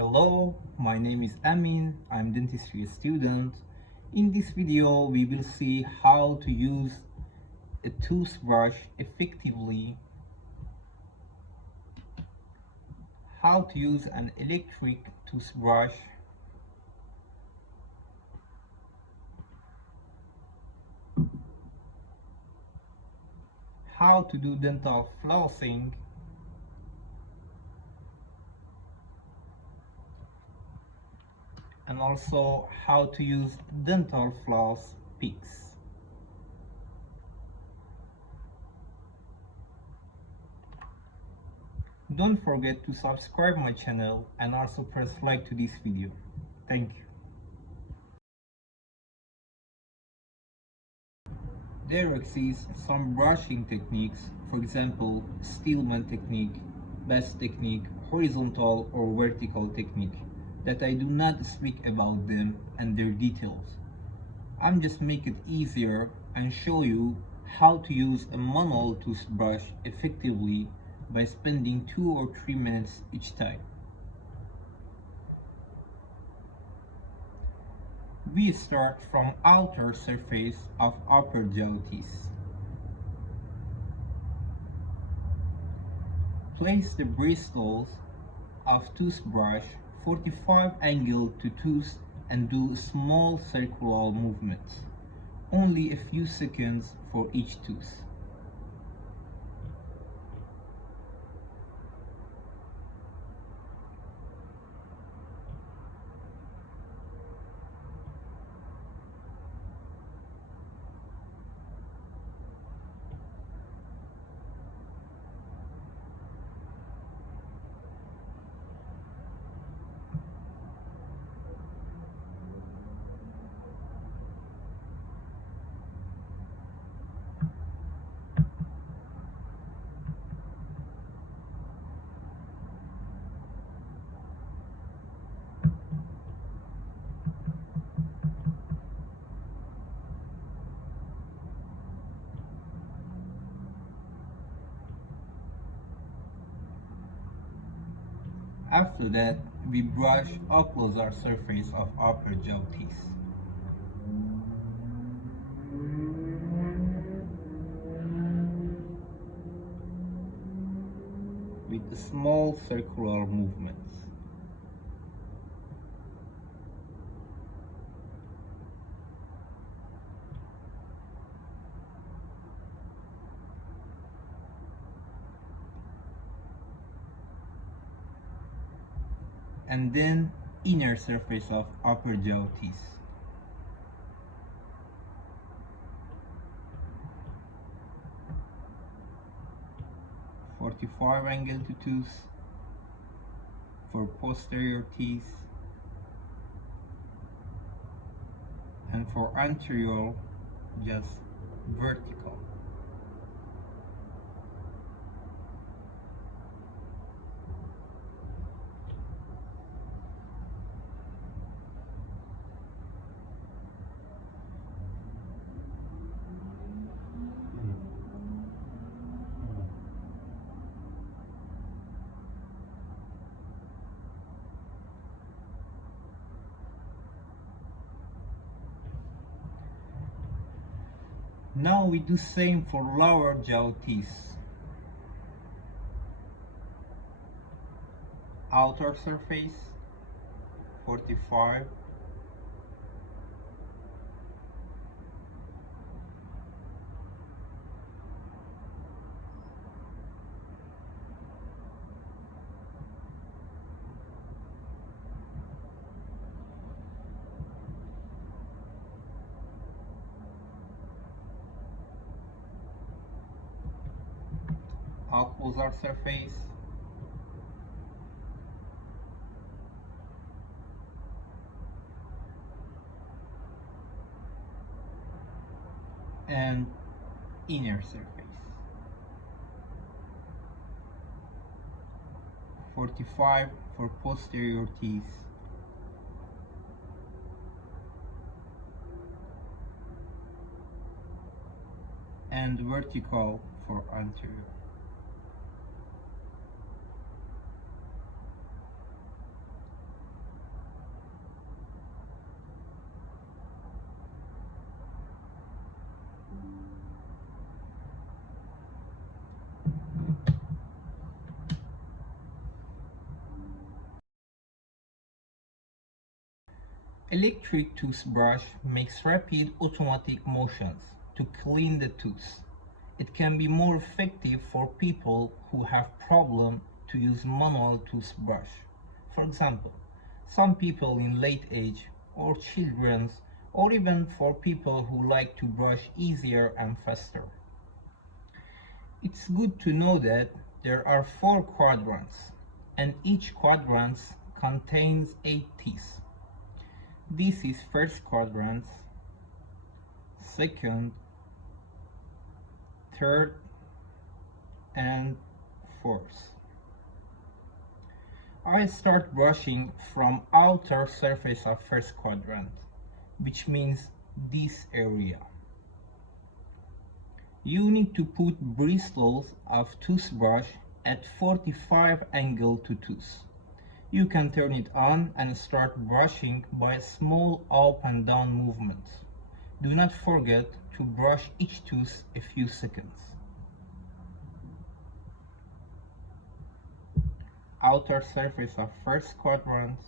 Hello, my name is Amin. I'm dentistry student. In this video, we will see how to use a toothbrush effectively, how to use an electric toothbrush, how to do dental flossing, and also how to use dental floss picks. Don't forget to subscribe my channel and also press like to this video. Thank you. There exists some brushing techniques, for example, Stillman technique, bass technique, horizontal or vertical technique, that I do not speak about them and their details. I'm just make it easier and show you how to use a manual toothbrush effectively by spending 2 or 3 minutes each time. We start from outer surface of upper jaw teeth. Place the bristles of toothbrush 45 angle to tooth and do small circular movements. Only a few seconds for each tooth. After that, we brush occlusal surface of upper jaw teeth. With small circular movements. And then inner surface of upper jaw teeth. "45 angle to tooth for posterior teeth, and for anterior just vertical. Now we do same for lower jaw teeth. Outer surface 45, occlusal surface, and inner surface 45 for posterior teeth, and vertical for anterior. Electric toothbrush makes rapid automatic motions to clean the tooth. It can be more effective for people who have problem to use manual toothbrush. For example, some people in late age or children's or even for people who like to brush easier and faster. It's good to know that there are 4 quadrants and each quadrant contains 8 teeth. This is first quadrant, second, third, and fourth. I start brushing from outer surface of first quadrant, which means this area. You need to put bristles of toothbrush at 45 angle to tooth. You can turn it on and start brushing by a small up and down movement. Do not forget to brush each tooth a few seconds. Outer surface of first quadrant.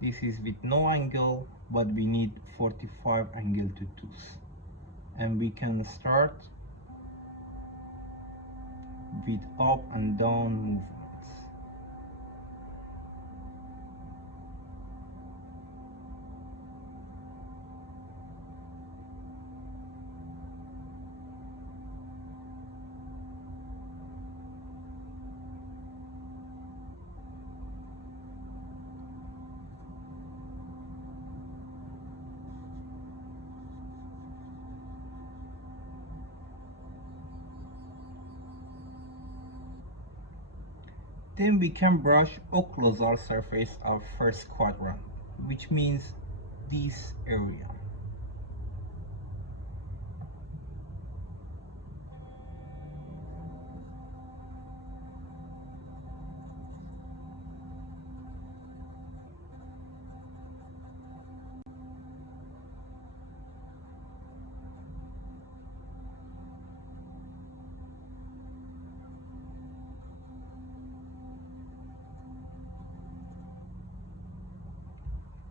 This is with no angle, but we need 45 angle to tooth. And we can start with up and down movements. Then we can brush occlusal surface of first quadrant, which means this area.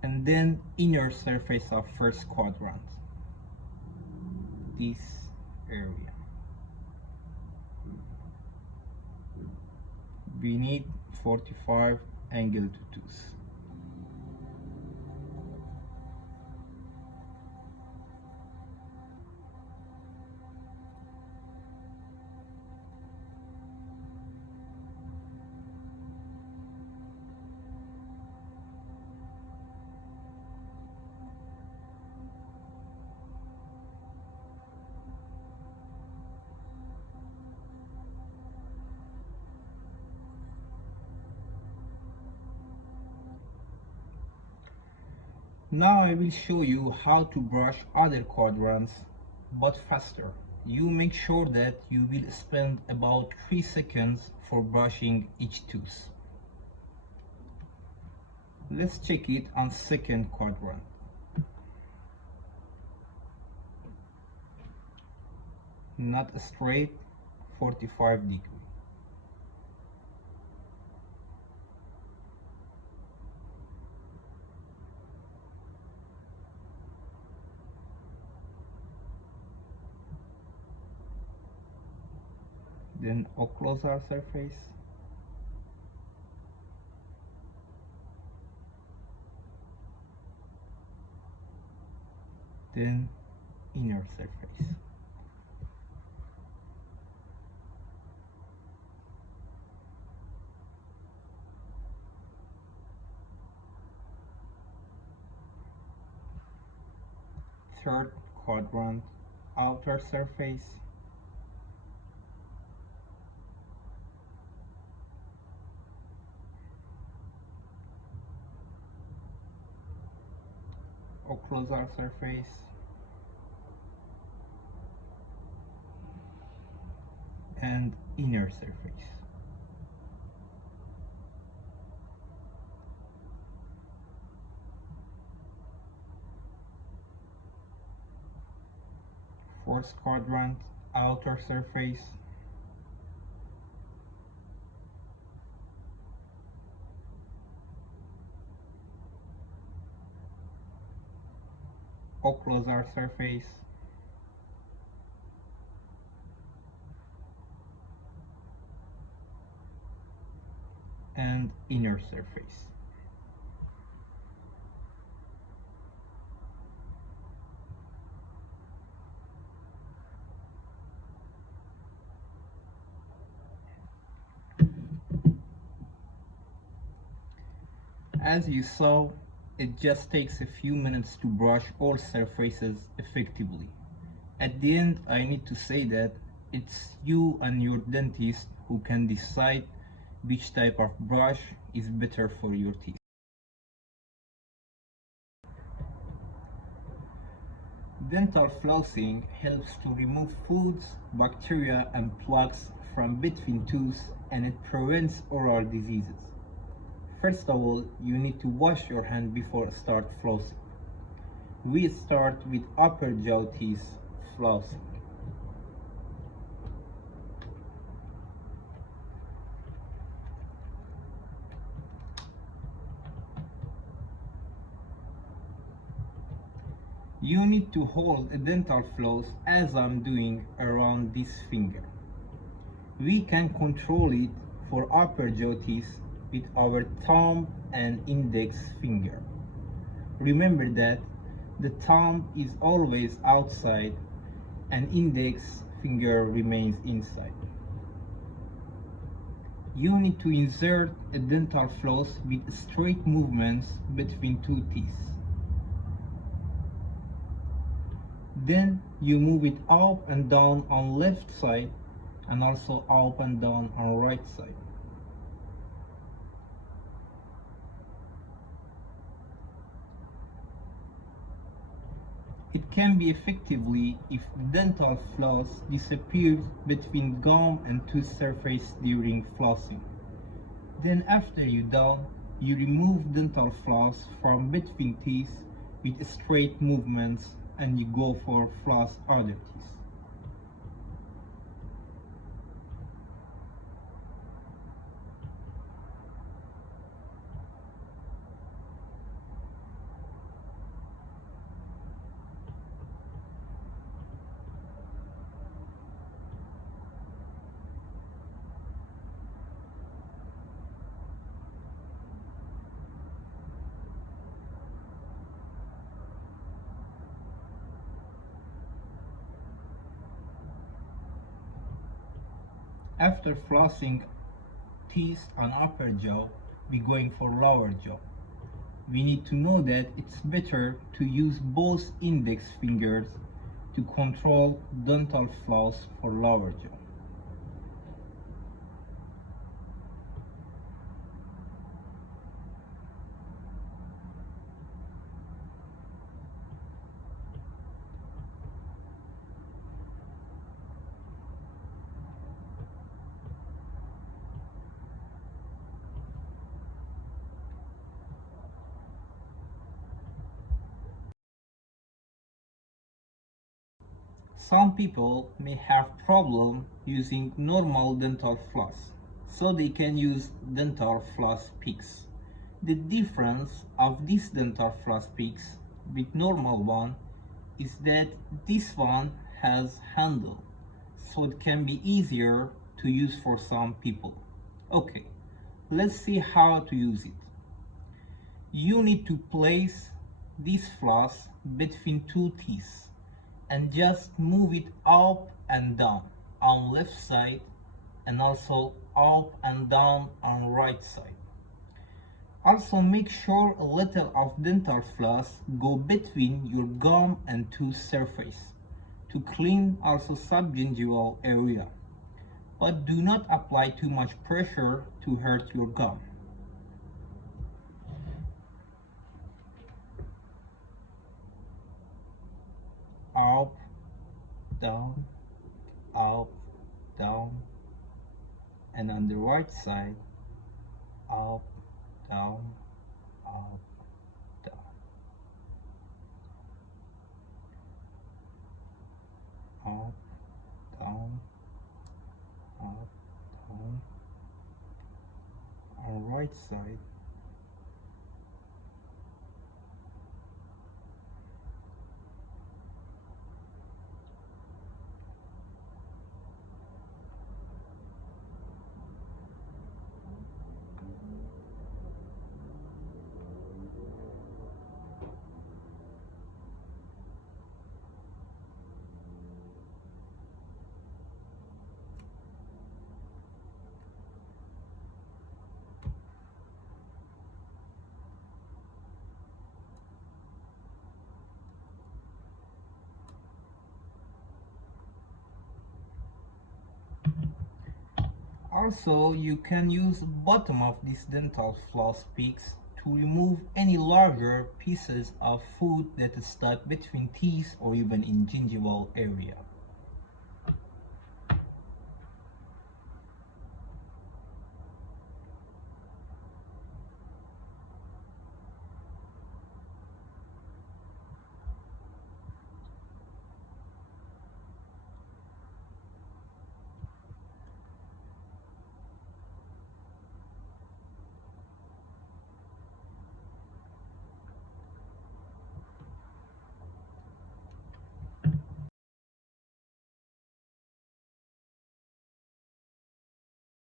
And then inner surface of first quadrant, this area. We need 45 angle to tooth. Now I will show you how to brush other quadrants, but faster. You make sure that you will spend about 3 seconds for brushing each tooth. Let's check it on second quadrant. Not straight, 45 degree. Then occlusal surface, then inner surface. Third quadrant, outer surface, occlusal surface, and inner surface. Fourth quadrant, outer surface, occlusal surface, and inner surface. As you saw, it just takes a few minutes to brush all surfaces effectively. At the end, I need to say that it's you and your dentist who can decide which type of brush is better for your teeth. Dental flossing helps to remove foods, bacteria, and plaques from between teeth, and it prevents oral diseases. First of all, you need to wash your hand before start flossing. We start with upper jaw teeth flossing. You need to hold a dental floss as I'm doing around this finger. We can control it for upper jaw teeth with our thumb and index finger. Remember that the thumb is always outside and index finger remains inside. You need to insert a dental floss with straight movements between two teeth. Then you move it up and down on left side and also up and down on right side. It can be effectively if dental floss disappears between gum and tooth surface during flossing. Then after you're done, you remove dental floss from between teeth with straight movements and you go for floss other teeth. After flossing teeth on upper jaw, we're going for lower jaw. We need to know that it's better to use both index fingers to control dental floss for lower jaw. Some people may have problem using normal dental floss, so they can use dental floss picks. The difference of this dental floss picks with normal one is that this one has handle, so it can be easier to use for some people. Okay, let's see how to use it. You need to place this floss between two teeth and just move it up and down on left side and also up and down on right side. Also make sure a little of dental floss go between your gum and tooth surface to clean also subgingival area, but do not apply too much pressure to hurt your gum. Up, down, up, down, and on the right side, up, down, up, down, up, down, up, down, on right side, Also, you can use the bottom of this dental floss picks to remove any larger pieces of food that is stuck between teeth or even in gingival area.